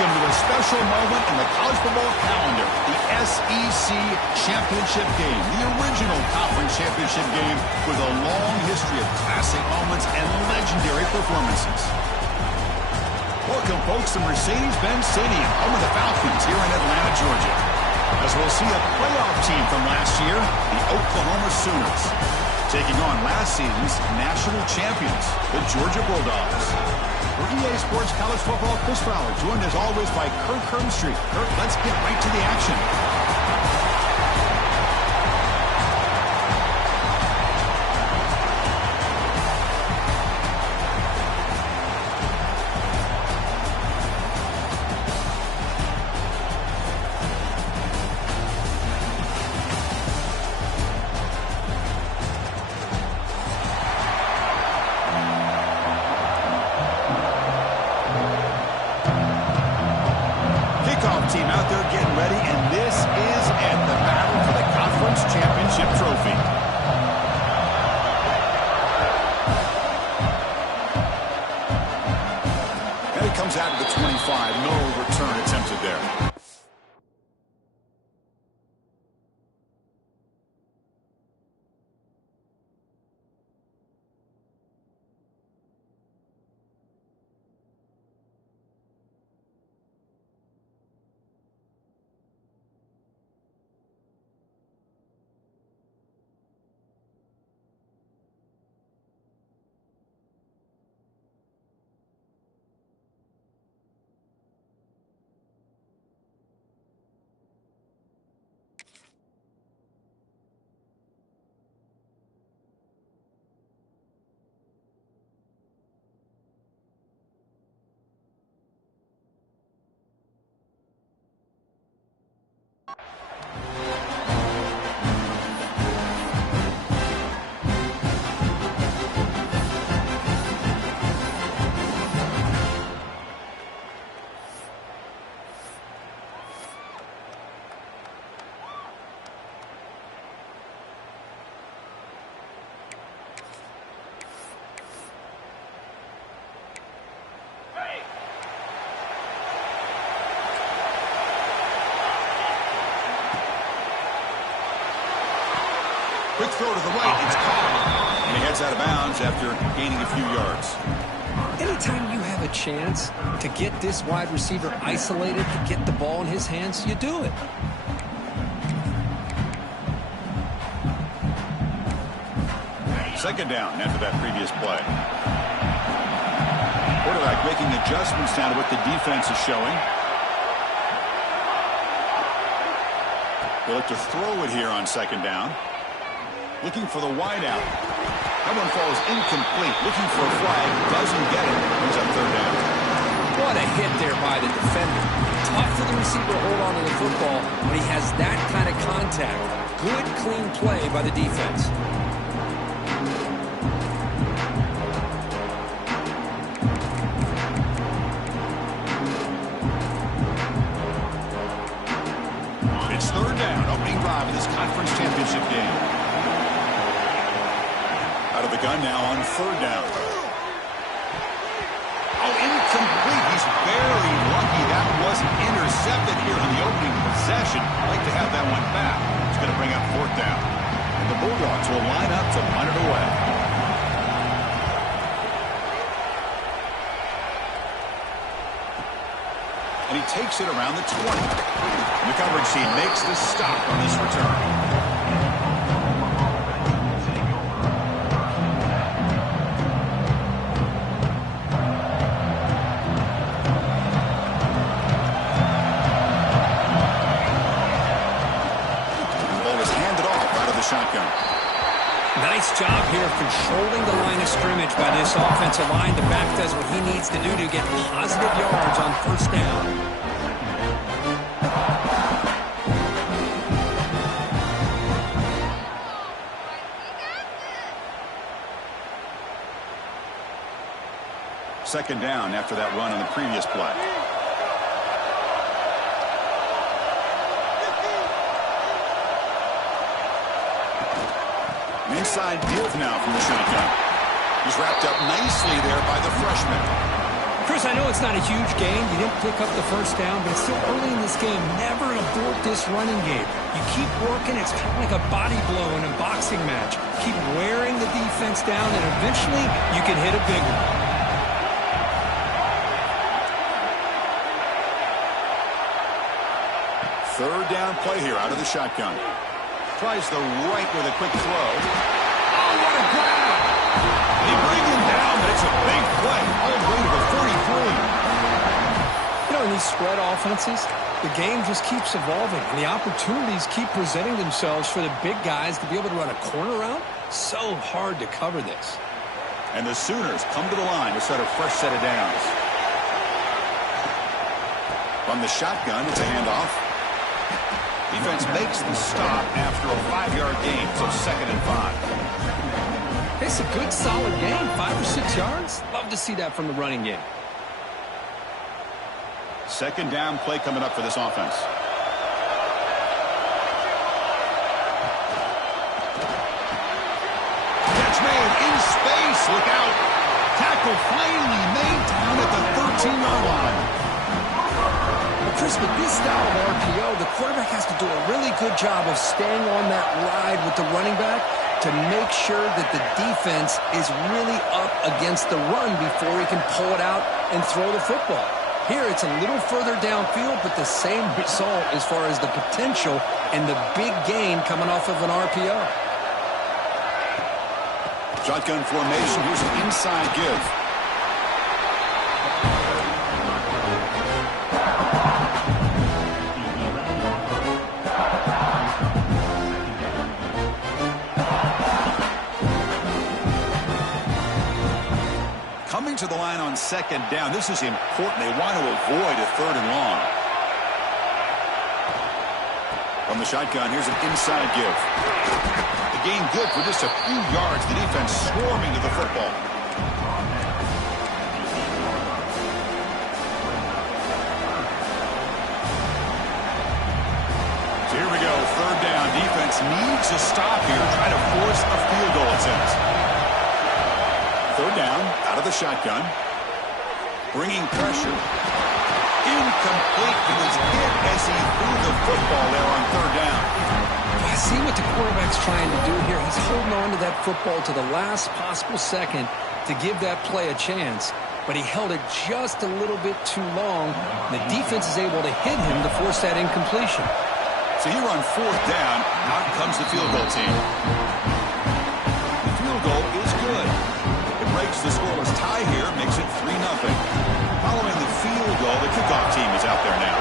Welcome to a special moment in the college football calendar, the SEC Championship Game, the original conference championship game with a long history of classic moments and legendary performances. Welcome, folks, to Mercedes-Benz Stadium, home of the Falcons here in Atlanta, Georgia. As we'll see a playoff team from last year, the Oklahoma Sooners, taking on last season's national champions, the Georgia Bulldogs. For EA Sports College Football, Chris Fowler, joined as always by Kirk Herbstreit. Kirk, let's get right to the action. Team out there getting ready, and this is it, the battle for the conference championship trophy. And it comes out to the 25. No return attempted there. Quick throw to the right, it's caught. And he heads out of bounds after gaining a few yards. Anytime you have a chance to get this wide receiver isolated, to get the ball in his hands, you do it. Second down after that previous play. Quarterback making adjustments now to what the defense is showing. They look to throw it here on second down. Looking for the wideout. That one falls incomplete. Looking for a flag. Doesn't get it. Brings up third down. What a hit there by the defender. Tough for the receiver to hold on to the football when he has that kind of contact. Good, clean play by the defense. It's third down. Opening drive of this conference championship game. Out of the gun now on third down. Oh, incomplete. He's barely lucky that wasn't intercepted here on the opening possession. I'd like to have that one back. It's going to bring up fourth down. And the Bulldogs will line up to punt it away. And he takes it around the 20. And the coverage team makes the stop on this return. Shotgun. Nice job here controlling the line of scrimmage by this offensive line. The back does what he needs to do to get positive yards on first down. Second down after that run on the previous play. Inside give now from the shotgun. He's wrapped up nicely there by the freshman. Chris, I know it's not a huge gain. You didn't pick up the first down, but it's still early in this game. Never abort this running game. You keep working. It's kind of like a body blow in a boxing match. Keep wearing the defense down, and eventually you can hit a big one. Third down play here out of the shotgun. Tries the right with a quick throw. Oh, what a grab! They bring him down, but it's a big play. All the way to the 43. You know, in these spread offenses, the game just keeps evolving, and the opportunities keep presenting themselves for the big guys to be able to run a corner route. So hard to cover this. And the Sooners come to the line to start a fresh set of downs. From the shotgun, it's a handoff. Defense makes the stop after a 5-yard gain, so 2nd and 5. It's a good, solid game. 5 or 6 yards. Love to see that from the running game. Second down play coming up for this offense. Catch made in space. Look out. Tackle finally made down at the 13-yard line. Well, Chris, with this style of RPO, the quarterback has to do a really good job of staying on that ride with the running back to make sure that the defense is really up against the run before he can pull it out and throw the football. Here, it's a little further downfield, but the same result as far as the potential and the big gain coming off of an RPO. Shotgun formation. Here's an inside give. Coming to the line on second down. This is important. They want to avoid a 3rd and long. From the shotgun, here's an inside give. The gain good for just a few yards. The defense swarming to the football. So here we go. 3rd down. Defense needs a stop here. Try to force a field goal, it says. 3rd down, out of the shotgun. Bringing pressure. Incomplete. He was hit as he threw the football there on 3rd down. I see what the quarterback's trying to do here. He's holding on to that football to the last possible second to give that play a chance. But he held it just a little bit too long. The defense is able to hit him to force that incompletion. So here on 4th down, out comes the field goal team. The field goal is good. Breaks the scoreless tie here, makes it 3-0. Following the field goal, the kickoff team is out there now.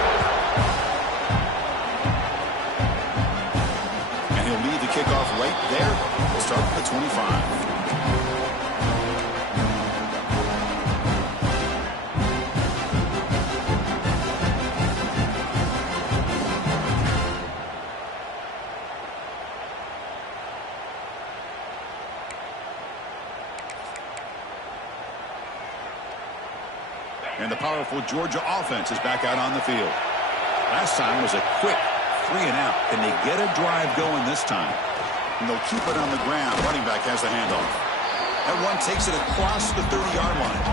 And he'll lead the kickoff right there. We'll start at the 25. And the powerful Georgia offense is back out on the field. Last time was a quick 3-and-out. Can they get a drive going this time? And they'll keep it on the ground. Running back has the handoff. That one takes it across the 30-yard line.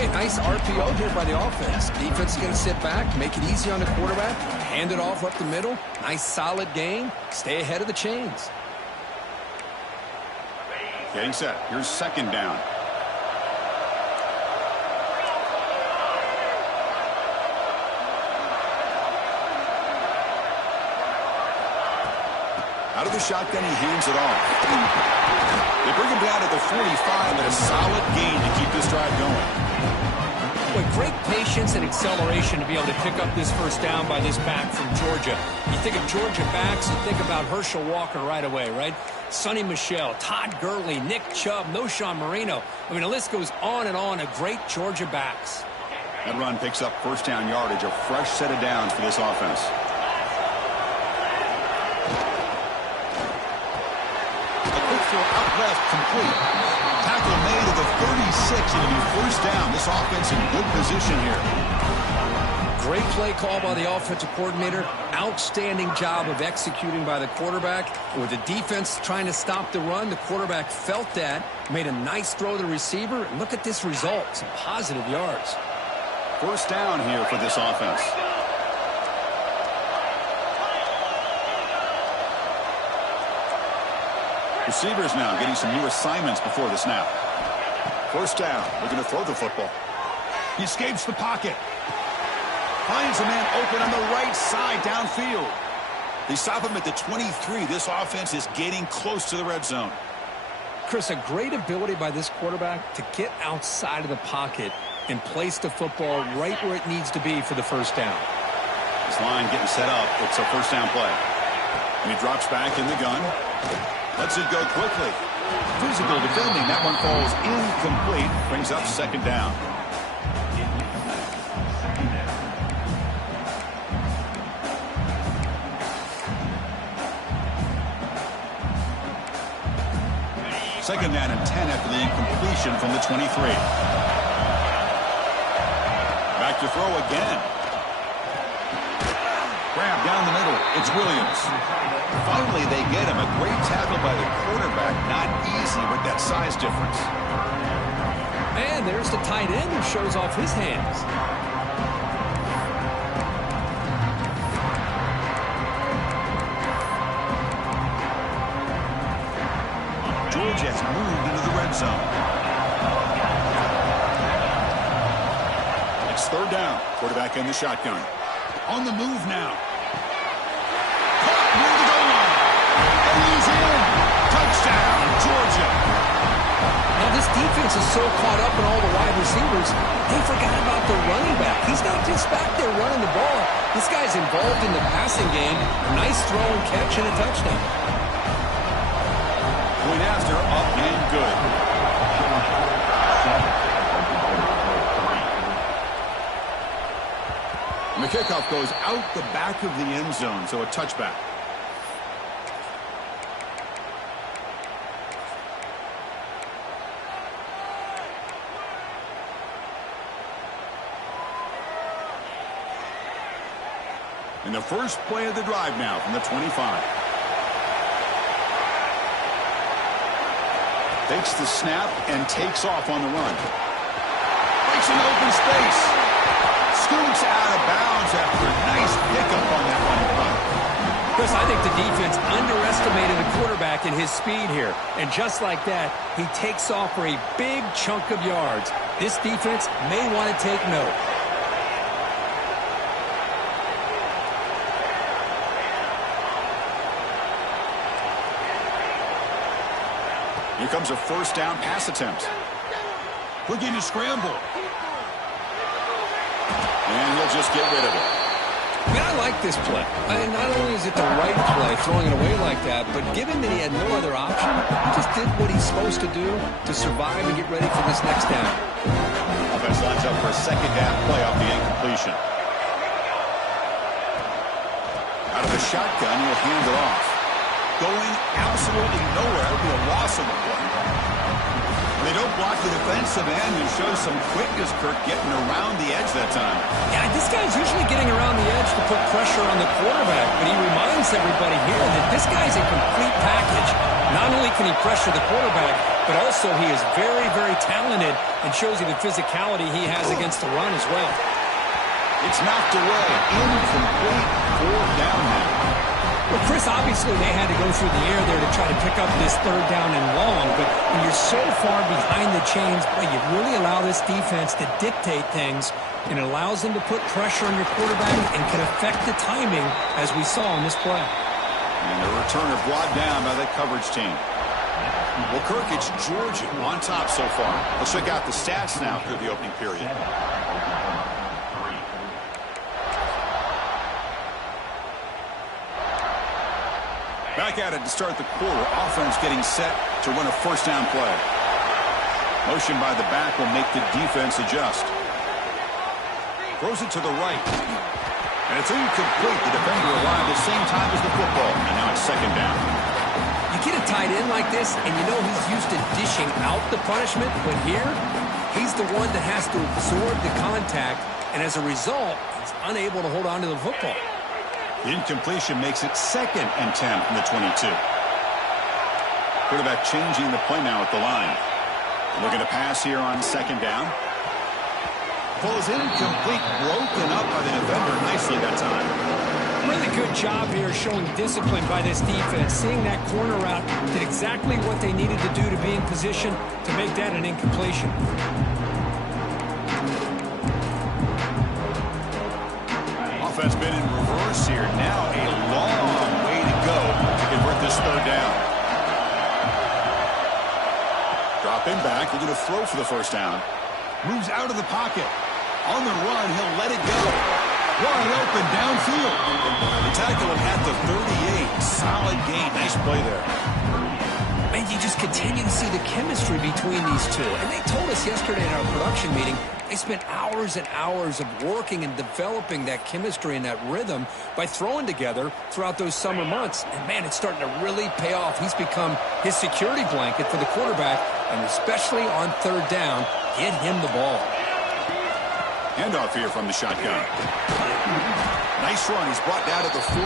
Hey, nice RPO here by the offense. Defense is going to sit back, make it easy on the quarterback, hand it off up the middle. Nice, solid gain. Stay ahead of the chains. Getting set. Here's 2nd down. Out of the shotgun, he hands it off. They bring him down at the 45, but a solid gain to keep this drive going. Boy, great patience and acceleration to be able to pick up this first down by this back from Georgia. You think of Georgia backs, you think about Herschel Walker right away, right? Sonny Michel, Todd Gurley, Nick Chubb, Noshawn Marino. I mean, the list goes on and on of great Georgia backs. That run picks up first down yardage, a fresh set of downs for this offense. Out left, complete. Tackle made at the 36. It'll be first down. This offense in good position here. Great play call by the offensive coordinator. Outstanding job of executing by the quarterback. With the defense trying to stop the run, the quarterback felt that, made a nice throw to the receiver. And look at this result, some positive yards. First down here for this offense. Receivers now getting some new assignments before the snap. First down. They're going to throw the football. He escapes the pocket. Finds a man open on the right side downfield. They stop him at the 23. This offense is getting close to the red zone. Chris, a great ability by this quarterback to get outside of the pocket and place the football right where it needs to be for the first down. This line getting set up. It's a first down play. And he drops back in the gun. Lets it go quickly. Physical defending. That one falls incomplete. Brings up second down. Second down and 10 after the incompletion from the 23. Back to throw again. Grab down the middle. It's Williams. Finally, they get him. A great tackle by the quarterback. Not easy with that size difference. And there's the tight end who shows off his hands. Georgia has moved into the red zone. It's third down. Quarterback in the shotgun. On the move now. Caught near the goal line. And he's in. Touchdown, Georgia. Now this defense is so caught up in all the wide receivers, they forgot about the running back. He's not just back there running the ball. This guy's involved in the passing game. A nice throw and catch and a touchdown. Point after, up and good. And the kickoff goes out the back of the end zone, so a touchback. And the first play of the drive now from the 25. Takes the snap and takes off on the run. Breaks an open space. Scoots out of bounds after a nice pickup on that running run. Chris, I think the defense underestimated the quarterback in his speed here. And just like that, he takes off for a big chunk of yards. This defense may want to take note. Here comes a first down pass attempt. Looking to scramble. And he'll just get rid of it. Man, I like this play. Not only is it the right play, throwing it away like that, but given that he had no other option, he just did what he's supposed to do to survive and get ready for this next down. Offense lines up for a second down play off the incompletion. Out of the shotgun, he'll hand it off. Going absolutely nowhere. It'll be a loss of the play. They don't block the defensive end and show some quickness, Kirk, getting around the edge that time. Yeah, this guy's usually getting around the edge to put pressure on the quarterback, but he reminds everybody here that this guy's a complete package. Not only can he pressure the quarterback, but also he is very, very talented and shows you the physicality he has against the run as well. It's knocked away. Incomplete. Fourth down now. Well, Chris, obviously they had to go through the air there to try to pick up this third down and long, but when you're so far behind the chains, boy, you really allow this defense to dictate things, and it allows them to put pressure on your quarterback and can affect the timing, as we saw on this play. And the returner brought down by the coverage team. Well, Kirk, it's Georgia on top so far. Let's check out the stats now through the opening period. Back at it to start the quarter. Offense getting set to run a first down play. Motion by the back will make the defense adjust. Throws it to the right. And it's incomplete. The defender arrived at the same time as the football. And now it's second down. You get a tight end like this, and you know he's used to dishing out the punishment, but here, he's the one that has to absorb the contact and as a result, he's unable to hold on to the football. The incompletion makes it 2nd and 10 from the 22. Quarterback changing the play now at the line. Looking to pass here on 2nd down. Pulls incomplete, broken up by the defender nicely that time. Really good job here showing discipline by this defense. Seeing that corner route, did exactly what they needed to do to be in position to make that an incompletion. Offense been in reverse here. Now a long way to go to convert this 3rd down. Dropping back, looking to throw for the 1st down. Moves out of the pocket. On the run, he'll let it go. Wide open downfield. The tackle at the 38. Solid gain. Nice play there. Man, you just continue to see the chemistry between these two. And they told us yesterday in our production meeting, they spent hours and hours of working and developing that chemistry and that rhythm by throwing together throughout those summer months. And, man, it's starting to really pay off. He's become his security blanket for the quarterback, and especially on 3rd down, get him the ball. Handoff here from the shotgun. Nice run. He's brought down at the 44.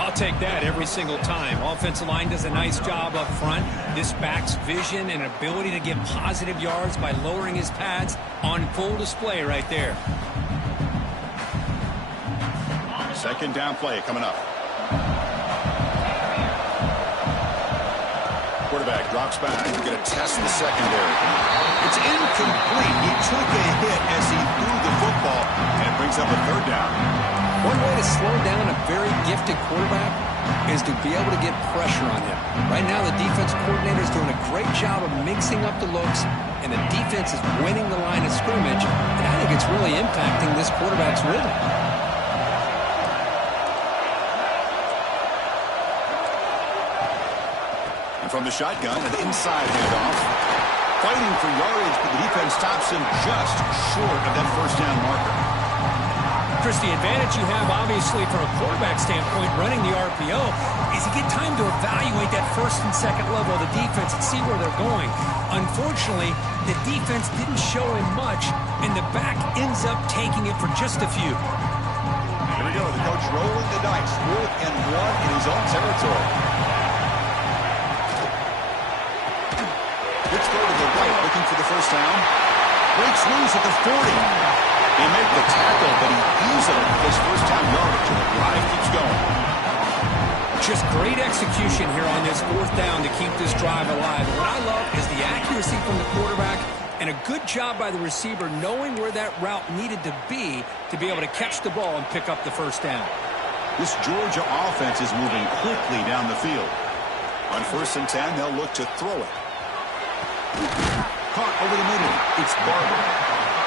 I'll take that every single time. Offensive line does a nice job up front. This back's vision and ability to get positive yards by lowering his pads on full display right there. 2nd down play coming up. Quarterback drops back. We're going to test the secondary. It's incomplete. He took a hit as he threw the football, and it brings up a 3rd down. One way to slow down a very gifted quarterback is to be able to get pressure on him. Right now, the defense coordinator is doing a great job of mixing up the looks, and the defense is winning the line of scrimmage, and I think it's really impacting this quarterback's rhythm. And from the shotgun, an inside handoff. Fighting for yardage, but the defense stops him just short of that 1st down marker. Chris, the advantage you have, obviously, from a quarterback standpoint, running the RPO, is you get time to evaluate that 1st and 2nd level of the defense and see where they're going. Unfortunately, the defense didn't show him much, and the back ends up taking it for just a few. Here we go, the coach rolling the dice. 4th and 1 in his own territory. Let's go to the right, looking for the 1st down. Breaks loose at the 40. They make the tackle, but he easily gets 1st down yardage, and the drive keeps going. Just great execution here on this 4th down to keep this drive alive. And what I love is the accuracy from the quarterback and a good job by the receiver knowing where that route needed to be able to catch the ball and pick up the 1st down. This Georgia offense is moving quickly down the field. On 1st and 10, they'll look to throw it. Caught over the middle. It's Barber.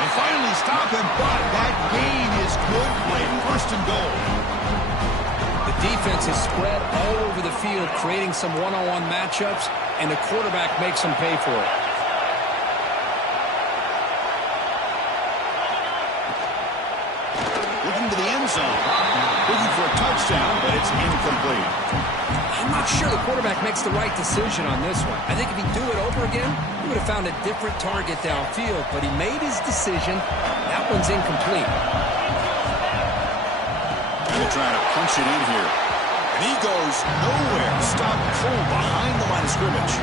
They finally stop him, but that gain is good play. 1st and goal. The defense is spread all over the field, creating some one-on-one matchups, and the quarterback makes them pay for it. Looking to the end zone. Looking for a touchdown, but it's incomplete. I'm not sure the quarterback makes the right decision on this one. I think if he'd do it over again, he would have found a different target downfield, but he made his decision. That one's incomplete. And they're trying to punch it in here. And he goes nowhere. Stopped cold behind the line of scrimmage.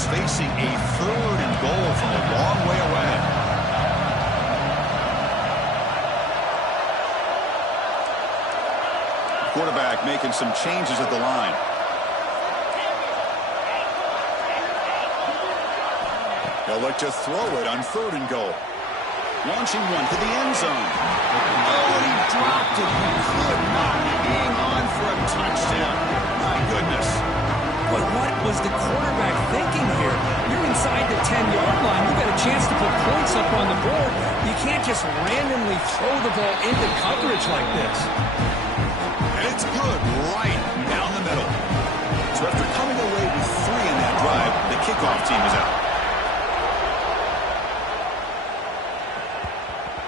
Facing a 3rd and goal from a long way away. Quarterback making some changes at the line. They'll look to throw it on 3rd and goal. Launching one to the end zone. Oh, and he dropped it. He could not hang on for a touchdown. My goodness. But what was the quarterback thinking here? You're inside the 10-yard line. You've got a chance to put points up on the board. You can't just randomly throw the ball into coverage like this. And it's good right down the middle.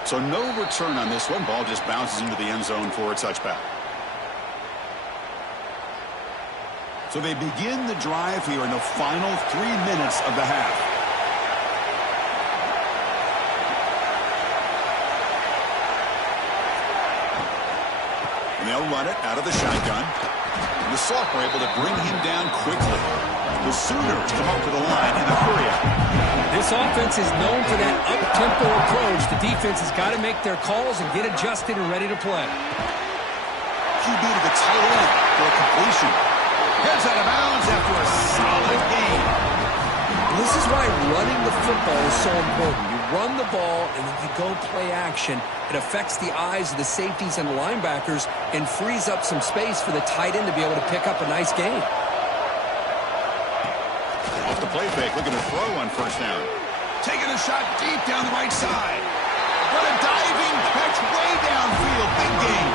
So no return on this one. Ball just bounces into the end zone for a touchback. So they begin the drive here in the final 3 minutes of the half. And they'll run it out of the shotgun. And the Sox were able to bring him down quickly. The Sooners come up to the line in a hurry. This offense is known for that up-tempo approach. The defense has got to make their calls and get adjusted and ready to play. QB to the tight end for a completion. Heads out of bounds after a solid gain. This is why running the football is so important. You run the ball and then you go play action. It affects the eyes of the safeties and the linebackers and frees up some space for the tight end to be able to pick up a nice gain. Off the play fake, looking to throw on first down. Taking a shot deep down the right side. What a diving catch way downfield. Big gain.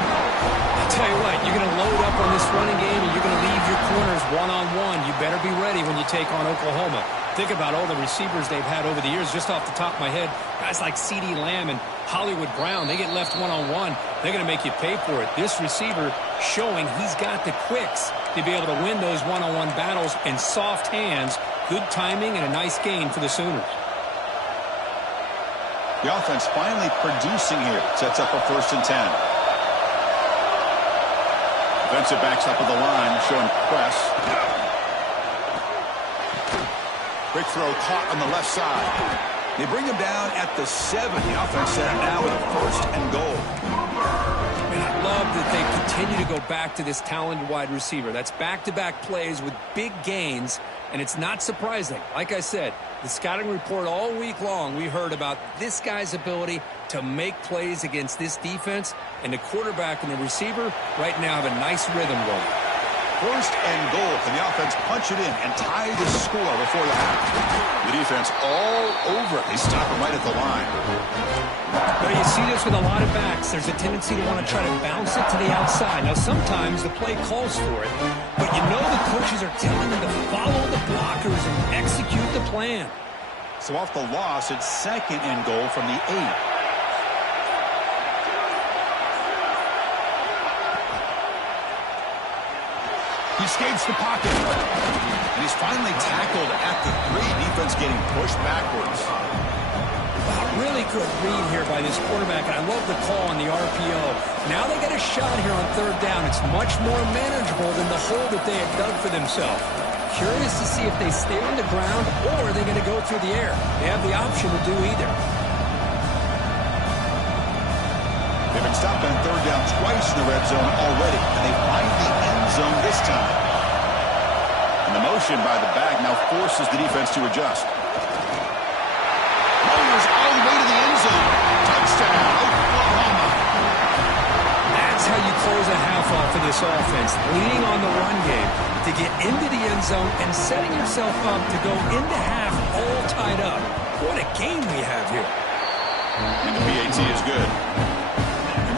I'll tell you what, you're going to load up on this running game and you're going to leave your corners one-on-one. You better be ready when you take on Oklahoma. Think about all the receivers they've had over the years. Just off the top of my head, guys like CeeDee Lamb and Hollywood Brown, they get left one-on-one. They're going to make you pay for it. This receiver showing he's got the quicks to be able to win those one-on-one battles in soft hands. Good timing and a nice gain for the Sooners. The offense finally producing here. Sets up a 1st and 10. Defensive backs up at the line, showing press. Quick throw caught on the left side. They bring him down at the 7. The offense set it now with a 1st and goal. And I love that they continue to go back to this talented wide receiver. That's back-to-back plays with big gains, and it's not surprising. Like I said, the scouting report all week long, we heard about this guy's ability to make plays against this defense, and the quarterback and the receiver right now have a nice rhythm going. 1st and goal. Can the offense punch it in and tie the score before the half? The defense all over it. They stop him right at the line. Well, you see this with a lot of backs. There's a tendency to want to try to bounce it to the outside. Now, sometimes the play calls for it, but you know the coaches are telling them to follow the blockers and execute the plan. So off the loss, it's 2nd and goal from the 8. He escapes the pocket. And he's finally tackled at the 3. Defense getting pushed backwards. Really good read here by this quarterback, and I love the call on the RPO. Now they get a shot here on 3rd down. It's much more manageable than the hole that they had dug for themselves. Curious to see if they stay on the ground or they're going to go through the air. They have the option to do either. They've been stopped on 3rd down twice in the red zone already, and they find the end zone this time. And the motion by the back now forces the defense to adjust. Mowers all the way to the end zone. Touchdown, Oklahoma. That's how you close a half off of this offense, leaning on the run game to get into the end zone and setting yourself up to go into half all tied up. What a game we have here. And the PAT is good.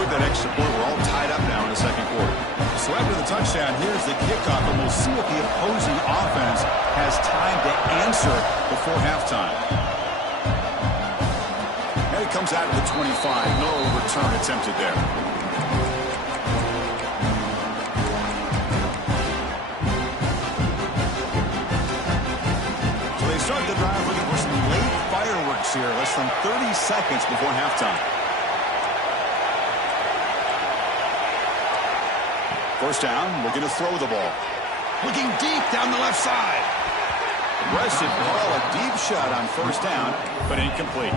With that extra point, we're all tied up now in the 2nd quarter. So after the touchdown, here's the kickoff, and we'll see if the opposing offense has time to answer before halftime. And it comes out of the 25. No return attempted there. So they start the drive looking for some late fireworks here, less than 30 seconds before halftime. 1st down, looking to throw the ball. Looking deep down the left side. Aggressive call, a deep shot on 1st down, but incomplete.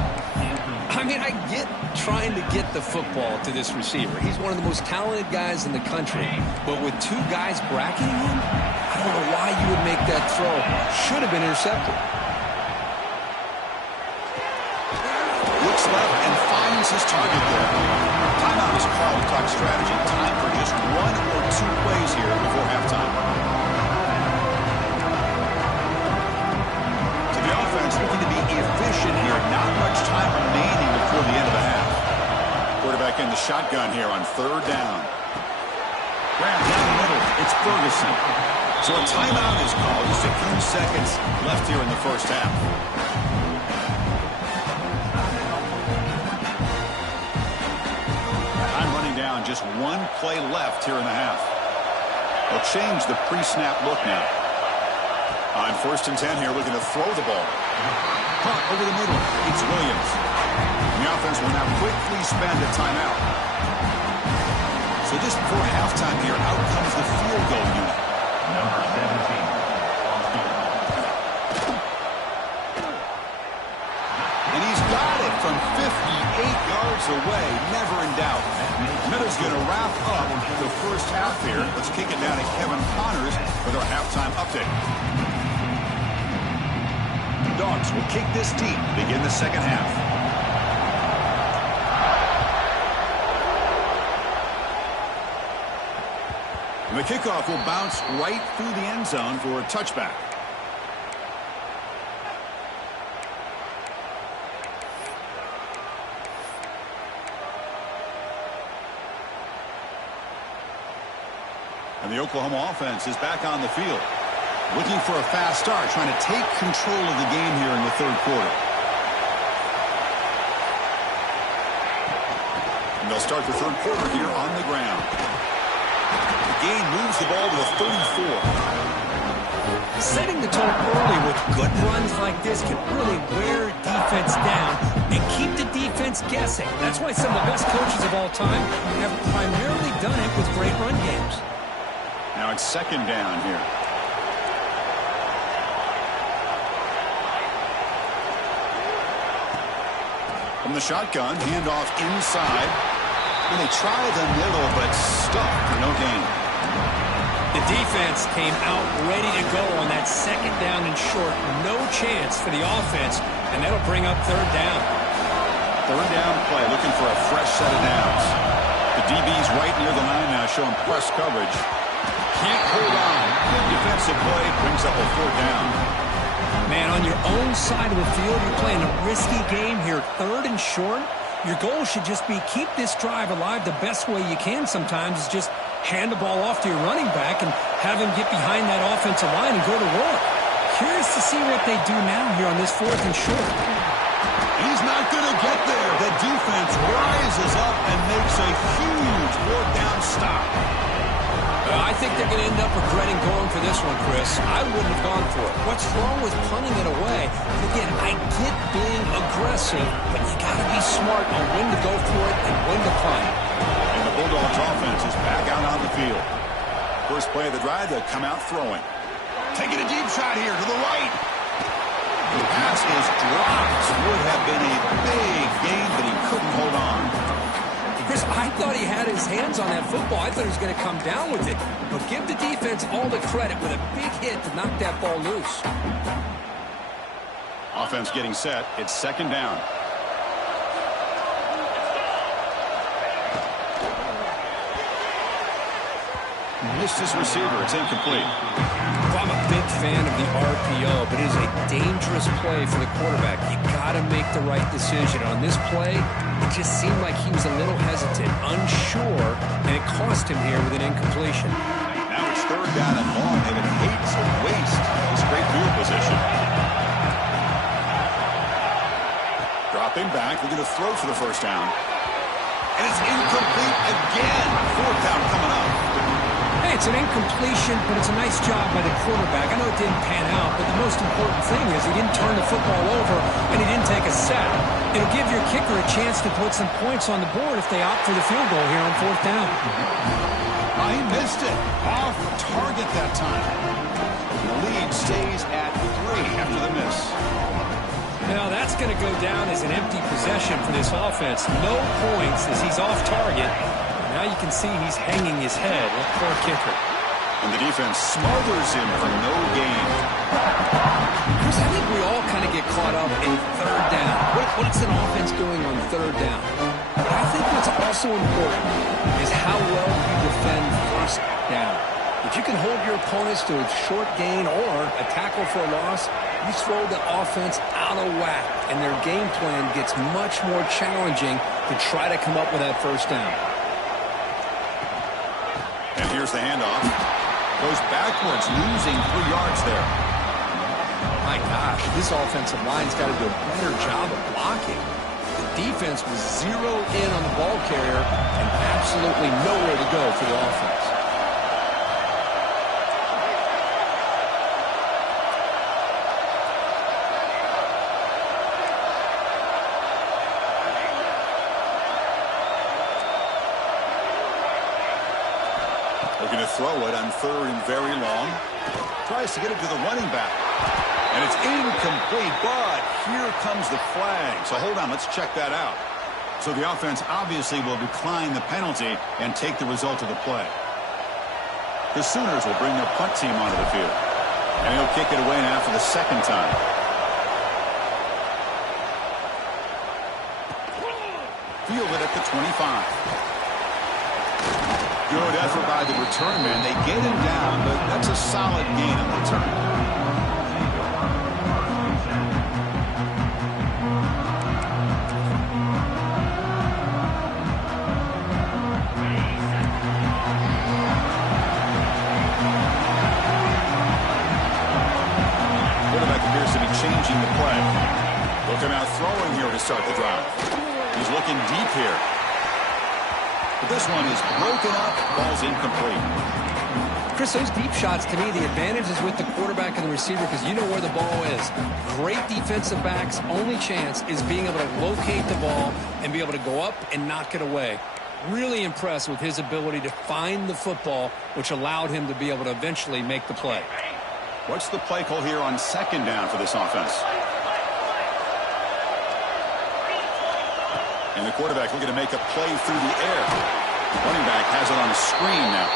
I mean, I get trying to get the football to this receiver. He's one of the most talented guys in the country. But with 2 guys bracketing him, I don't know why you would make that throw. Should have been intercepted. Looks left and finds his target there. Timeout is called to talk strategy. Time for just 1 or 2 plays here before halftime. So the offense looking to be efficient here. Not much time remaining before the end of the half. Quarterback in the shotgun here on 3rd down. Graham down the middle. It's Ferguson. So a timeout is called. Just a few seconds left here in the 1st half. just one play left here in the half. They'll change the pre-snap look now. On 1st and 10 here, looking to throw the ball. Caught over the middle. It's Williams. The offense will now quickly spend a timeout. So just before halftime here, out comes the field goal unit. Number 17. And he's got it from 58 yards away. Never in doubt. Miller's going to wrap up the first half here. Let's kick it down to Kevin Connors with our halftime update. Dogs will kick this deep to begin the second half. And the kickoff will bounce right through the end zone for a touchback. And the Oklahoma offense is back on the field. Looking for a fast start, trying to take control of the game here in the third quarter. And they'll start the third quarter here on the ground. The game moves the ball to the 34. Setting the tone early with good runs like this can really wear defense down and keep the defense guessing. That's why some of the best coaches of all time have primarily done it with great run games. Now it's second down here. From the shotgun, handoff inside. And they try the middle, but stuck for no gain. The defense came out ready to go on that second down and short. No chance for the offense, and that'll bring up third down. Third down play, looking for a fresh set of downs. The DB's right near the line now, showing press coverage. Can't hold on. Good defensive play, brings up a fourth down. Man, on your own side of the field, you're playing a risky game here. Third and short. Your goal should just be keep this drive alive the best way you can sometimes is just hand the ball off to your running back and have him get behind that offensive line and go to work. Curious to see what they do now here on this fourth and short. He's not going to get there. The defense rises up and makes a huge fourth down stop. I think they're going to end up regretting going for this one, Chris. I wouldn't have gone for it. What's wrong with punting it away? Again, I get being aggressive, but you got to be smart on when to go for it and when to punt. And the Bulldogs offense is back out on the field. First play of the drive, they'll come out throwing. Taking a deep shot here to the right. The pass is dropped. Would have been a big gain, but he couldn't hold on. Chris, I thought he had his hands on that football. I thought he was going to come down with it. But give the defense all the credit with a big hit to knock that ball loose. Offense getting set. It's second down. Missed his receiver. It's incomplete. Well, I'm a big fan of the RPO, but it is a dangerous play for the quarterback. You got to make the right decision. On this play, it just seemed like he was a little hesitant, unsure, and it cost him here with an incompletion. Now it's third down and long, and it hates to waste this great field position. Dropping back, we're going to throw for the first down. And it's incomplete again. Fourth down coming up. Hey, it's an incompletion, but it's a nice job by the quarterback. I know it didn't pan out, but the most important thing is he didn't turn the football over and he didn't take a sack. It'll give your kicker a chance to put some points on the board if they opt for the field goal here on fourth down. He missed it. Off target that time. The lead stays at 3 after the miss. Now that's going to go down as an empty possession for this offense. No points as he's off target. Now you can see he's hanging his head. What poor kicker. And the defense smothers him for no gain. Chris, I think we all kind of get caught up in third down. What's an offense doing on third down? But I think what's also important is how well you defend first down. If you can hold your opponents to a short gain or a tackle for a loss, you throw the offense out of whack, and their game plan gets much more challenging to try to come up with that first down. And here's the handoff. Goes backwards, losing 3 yards there. My gosh, this offensive line's got to do a better job of blocking. The defense was zeroed in on the ball carrier and absolutely nowhere to go for the offense. Looking to throw it on 3rd and very long. Tries to get it to the running back. And it's incomplete, but here comes the flag. So hold on, let's check that out. So the offense obviously will decline the penalty and take the result of the play. The Sooners will bring their punt team onto the field. And he'll kick it away now for the 2nd time. Field it at the 25. Good effort by the return man. They get him down, but that's a solid gain on the return. Quarterback appears to be changing the play. Looking out throwing here to start the drive. He's looking deep here. But this one is broken up. Ball's incomplete. Chris, those deep shots, to me, the advantage is with the quarterback and the receiver because you know where the ball is. Great defensive backs' only chance is being able to locate the ball and be able to go up and knock it away. Really impressed with his ability to find the football, which allowed him to be able to eventually make the play. What's the play call here on 2nd down for this offense? And the quarterback looking to make a play through the air. Running back has it on a screen now.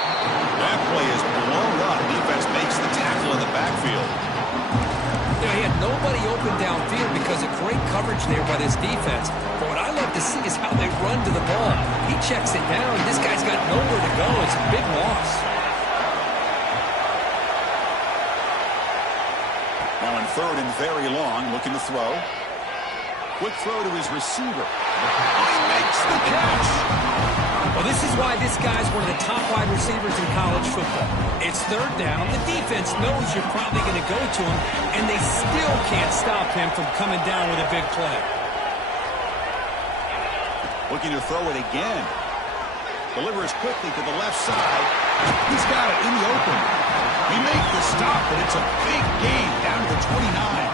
That play is blown up. Defense makes the tackle in the backfield. You know, he had nobody open downfield because of great coverage there by this defense. But what I love to see is how they run to the ball. He checks it down. This guy's got nowhere to go. It's a big loss. Now in 3rd and very long, looking to throw. Quick throw to his receiver. He makes the catch. Well, this is why this guy's one of the top wide receivers in college football. It's 3rd down. The defense knows you're probably going to go to him, and they still can't stop him from coming down with a big play. Looking to throw it again. Delivers quickly to the left side. He's got it in the open. He makes the stop, but it's a big gain down to 29.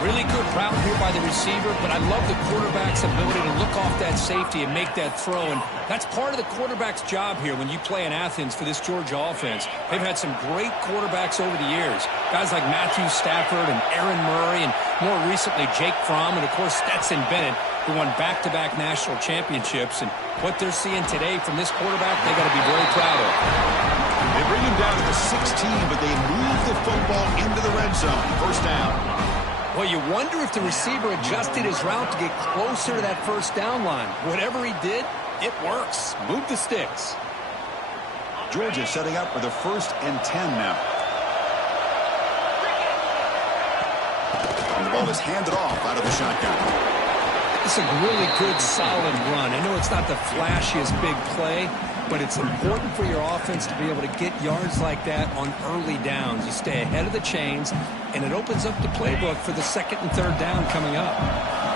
Really good route here by the receiver, but I love the quarterback's ability to look off that safety and make that throw. And that's part of the quarterback's job here when you play in Athens for this Georgia offense. They've had some great quarterbacks over the years. Guys like Matthew Stafford and Aaron Murray and more recently Jake Fromm and, of course, Stetson Bennett, who won back-to-back national championships. And what they're seeing today from this quarterback, they got to be very proud of. They bring him down to the 16, but they move the football into the red zone. 1st down. Well, you wonder if the receiver adjusted his route to get closer to that 1st down line. Whatever he did, it works. Move the sticks. Georgia setting up for the 1st and 10 now. And the ball is handed off out of the shotgun. It's a really good, solid run. I know it's not the flashiest big play, but it's important for your offense to be able to get yards like that on early downs. You stay ahead of the chains, and it opens up the playbook for the 2nd and 3rd down coming up.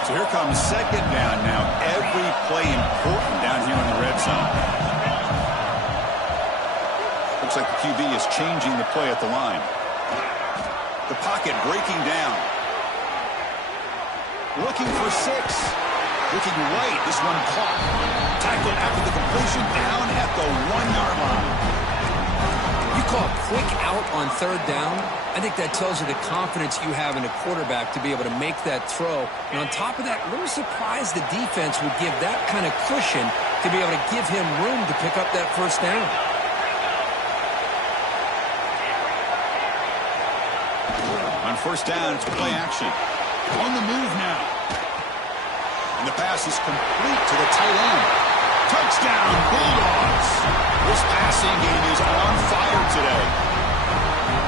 So here comes 2nd down now. Every play important down here in the red zone. Looks like the QB is changing the play at the line. The pocket breaking down. Looking for 6. Looking right. This one caught. Tackled after the completion down at the 1-yard line. You call quick out on 3rd down. I think that tells you the confidence you have in a quarterback to be able to make that throw. And on top of that, a little surprised the defense would give that kind of cushion to be able to give him room to pick up that 1st down. On 1st down, it's play action. On the move now. And the pass is complete to the tight end. Touchdown, Bulldogs. This passing game is on fire today.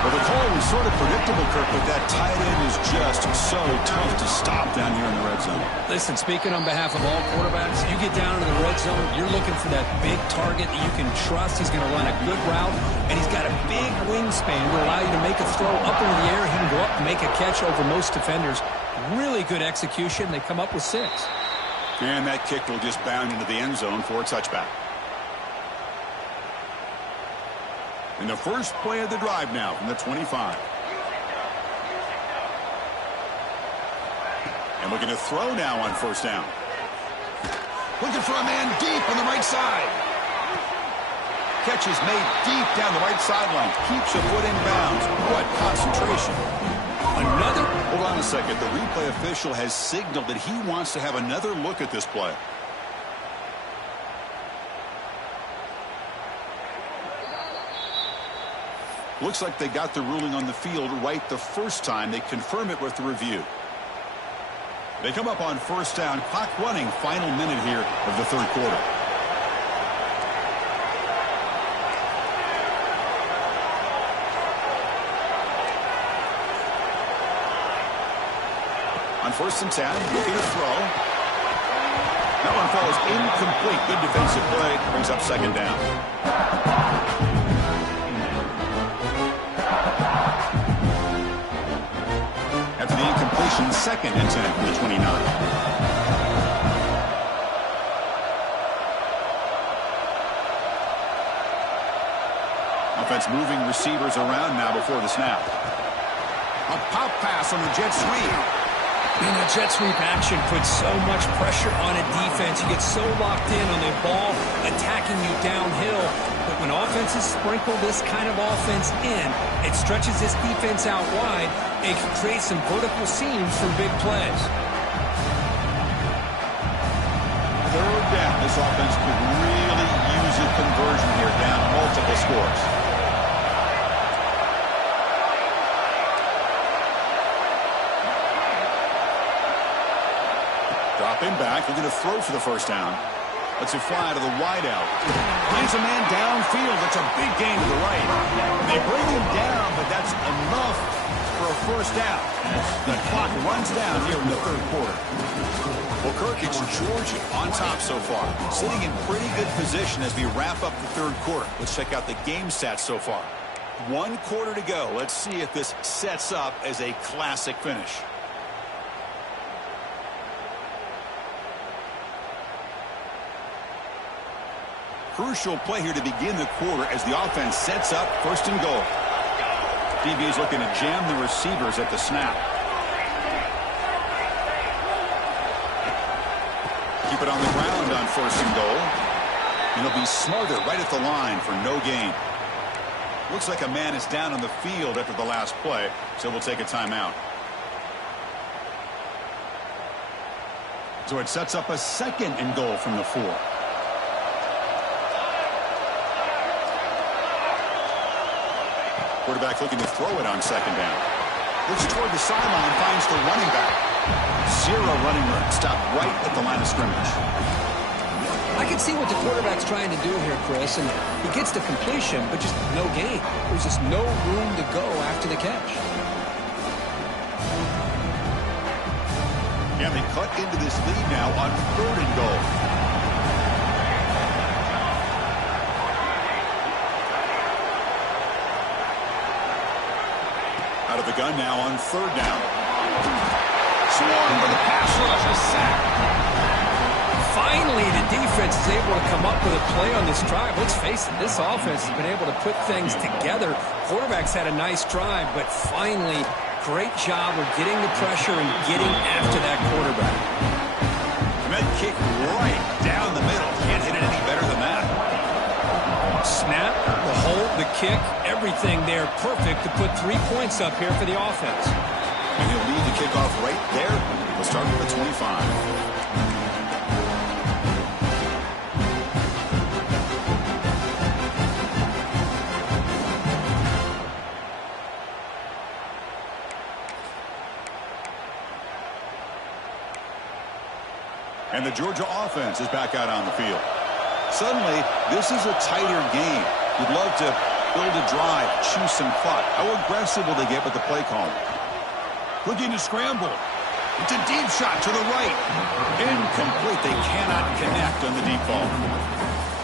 Well, the call was sort of predictable, Kirk, but that tight end is just so tough to stop down here in the red zone. Listen, speaking on behalf of all quarterbacks, you get down to the red zone, you're looking for that big target that you can trust. He's going to run a good route, and he's got a big wingspan to allow you to make a throw up into the air. He can go up, make a catch over most defenders. Really good execution. They come up with 6. And that kick will just bound into the end zone for a touchback. And the first play of the drive now from the 25. And looking to throw now on first down. Looking for a man deep on the right side. Catch is made deep down the right sideline. Keeps a foot in bounds. What concentration. Another. Hold on a second. The replay official has signaled that he wants to have another look at this play. Looks like they got the ruling on the field right the first time. They confirm it with the review. They come up on first down. Clock running. Final minute here of the third quarter. On first and 10, looking to throw. That one falls incomplete. Good defensive play. Brings up second down. After the incompletion, second and 10 from the 29. Offense moving receivers around now before the snap. A pop pass on the jet sweep. And that jet sweep action puts so much pressure on a defense. You get so locked in on the ball attacking you downhill. But when offenses sprinkle this kind of offense in, it stretches this defense out wide. It can create some vertical seams for big plays. Third down. This offense could really use a conversion here, down multiple scores. Dropping back, looking to throw for the first down. Lets it fly to the wideout. Finds a man downfield. That's a big gain to the right. They bring him down, but that's enough for a first down. The clock runs down here in the third quarter. Well, Kirk, it's Georgia on top so far. Sitting in pretty good position as we wrap up the third quarter. Let's check out the game stats so far. 1 quarter to go. Let's see if this sets up as a classic finish. Crucial play here to begin the quarter as the offense sets up first and goal. DB is looking to jam the receivers at the snap. Keep it on the ground on first and goal. And he'll be smarter right at the line for no gain. Looks like a man is down on the field after the last play, so we'll take a timeout. So it sets up a second and goal from the 4. Quarterback looking to throw it on second down. Looks toward the sideline, finds the running back. 0 running room. Stopped right at the line of scrimmage. I can see what the quarterback's trying to do here, Chris, and he gets the completion, but just no gain. There's just no room to go after the catch. Yeah, they cut into this lead now on third and goal. Out of the gun now on third down. Swarmed by the pass rush, a sack. Finally, the defense is able to come up with a play on this drive. Let's face it, this offense has been able to put things together. Quarterback's had a nice drive, but finally, great job of getting the pressure and getting after that quarterback. Commit kick right down the middle. Can't hit it any better than that. Snap, the hold, the kick, everything there perfect to put 3 points up here for the offense. And he'll lead the kickoff right there. We'll start with the 25. And the Georgia offense is back out on the field. Suddenly, this is a tighter game. You'd love to build a drive, choose some clock. How aggressive will they get with the play call? Looking to scramble. It's a deep shot to the right. Incomplete. They cannot connect on the deep ball.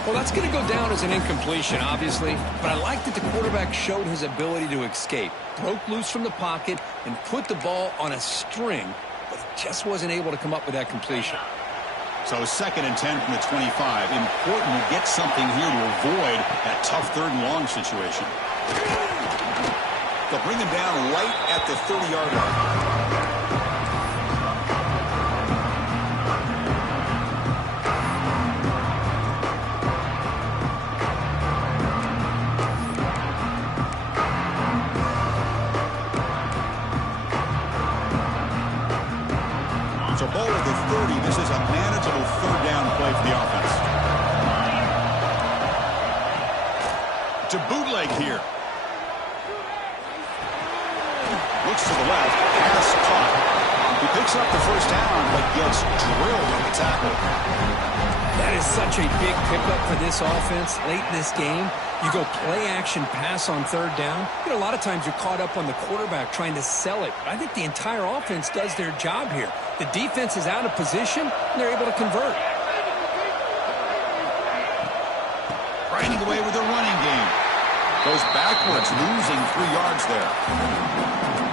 Well, that's going to go down as an incompletion, obviously, but I like that the quarterback showed his ability to escape, broke loose from the pocket, and put the ball on a string, but he just wasn't able to come up with that completion. So 2nd and 10 from the 25. Important to get something here to avoid that tough 3rd and long situation. They'll bring him down right at the 30-yard line. So ball at the 30. This is a manageable 3rd down play for the offense. To bootleg here. Looks to the left. Pass caught. He picks up the 1st down, but gets drilled on the tackle. That is such a big pickup for this offense late in this game. You go play action pass on 3rd down. A lot of times you're caught up on the quarterback trying to sell it. I think the entire offense does their job here. The defense is out of position, and they're able to convert. Riding away with the running game. Goes backwards, losing 3 yards there.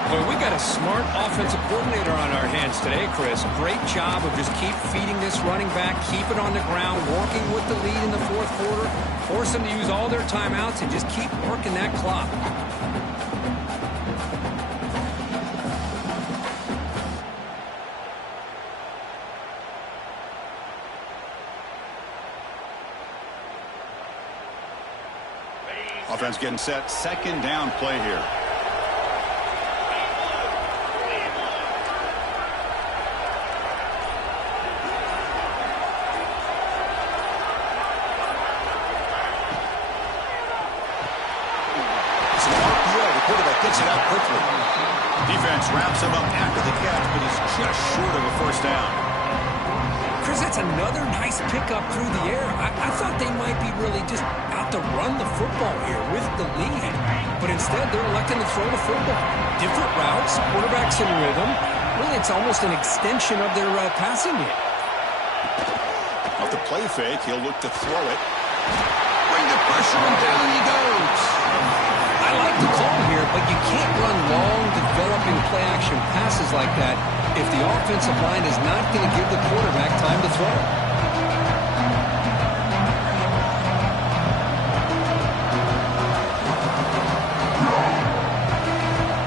Well, we got a smart offensive coordinator on our hands today, Chris. Great job of just keep feeding this running back, keep it on the ground, working with the lead in the 4th quarter, force them to use all their timeouts, and just keep working that clock. Offense getting set. 2nd down play here. Gets it out quickly. Defense wraps him up after the catch, but he's just short of a 1st down. Chris, that's another nice pickup through the air. I thought they might be really just out to run the football here with the lead. But instead, they're electing to throw the football. Different routes, quarterbacks in rhythm. Really, it's almost an extension of their passing game. Off the play fake, he'll look to throw it. Bring the pressure, and down he goes. I like the call here, but you can't run long, developing play-action passes like that if the offensive line is not going to give the quarterback time to throw.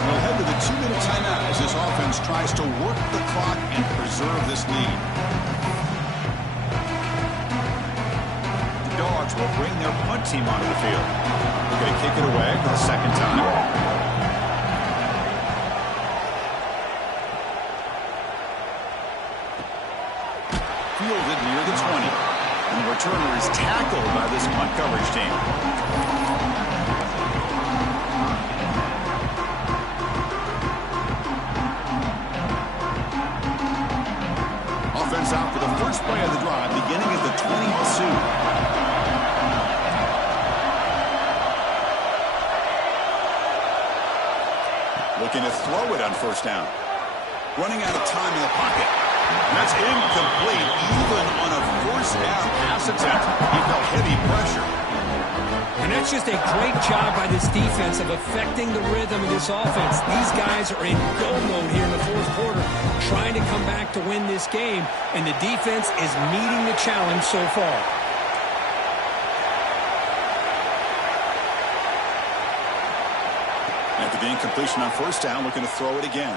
We'll head to the 2-minute timeout as this offense tries to work the clock and preserve this lead. The Dogs will bring their punt team onto the field. They're going to kick it away for the 2nd time. Fielded near the 20. And the returner is tackled by this punt coverage team. Offense out for the first play of the drive, beginning at the 22. Looking to throw it on 1st down. Running out of time in the pocket. And that's incomplete. Even on a 1st down pass attempt, he felt heavy pressure. And that's just a great job by this defense of affecting the rhythm of this offense. These guys are in go mode here in the 4th quarter, trying to come back to win this game, and the defense is meeting the challenge so far. After the incompletion on 1st down, looking to throw it again.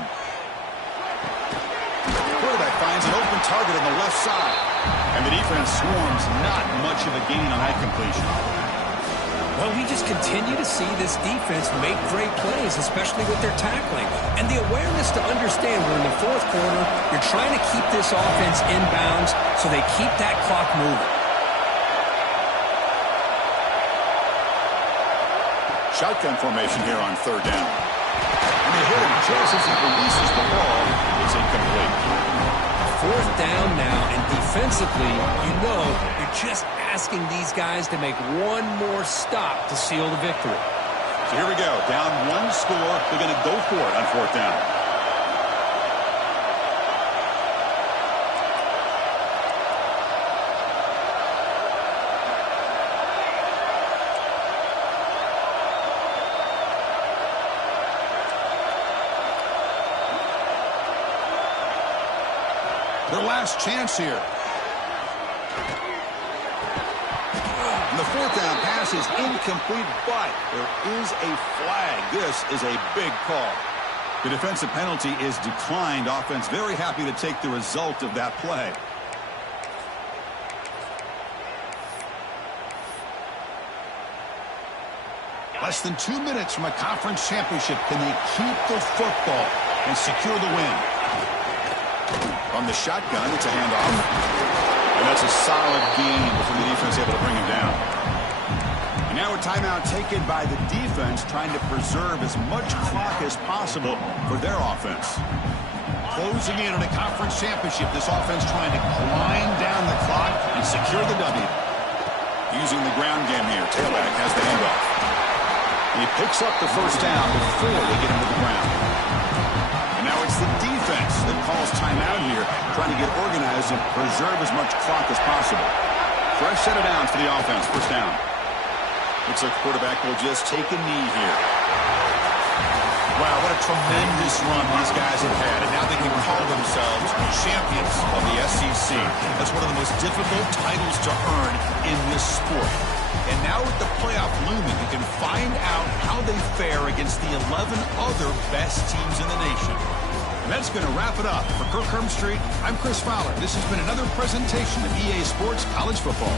Quarterback finds an open target on the left side. And the defense swarms. Not much of a gain on that completion. Well, we just continue to see this defense make great plays, especially with their tackling. And the awareness to understand we're in the 4th quarter, you're trying to keep this offense in bounds so they keep that clock moving. Shotgun formation here on 3rd down. And they hit him just as he releases the ball. It's incomplete. 4th down now, and defensively, you're just asking these guys to make one more stop to seal the victory. So here we go. Down 1 score. They're going to go for it on 4th down. Their last chance here. And the fourth down pass is incomplete, but there is a flag. This is a big call. The defensive penalty is declined. Offense very happy to take the result of that play. Less than 2 minutes from a conference championship. Can they keep the football and secure the win? From the shotgun, it's a handoff. And that's a solid gain from the defense, able to bring him down. And now a timeout taken by the defense, trying to preserve as much clock as possible for their offense. Closing in on a conference championship, this offense trying to grind down the clock and secure the W. Using the ground game here, tailback has the handoff. And he picks up the first down before they get him to the ground. And now it's the defense that calls timeout here, trying to get organized and preserve as much clock as possible. Fresh set of downs for the offense, first down. Looks like the quarterback will just take a knee here. Wow, what a tremendous run these guys have had, and now they can call themselves champions of the SEC. That's one of the most difficult titles to earn in this sport. And now with the playoff looming, you can find out how they fare against the 11 other best teams in the nation. And that's going to wrap it up. For Kirk Street, I'm Chris Fowler. This has been another presentation of EA Sports College Football.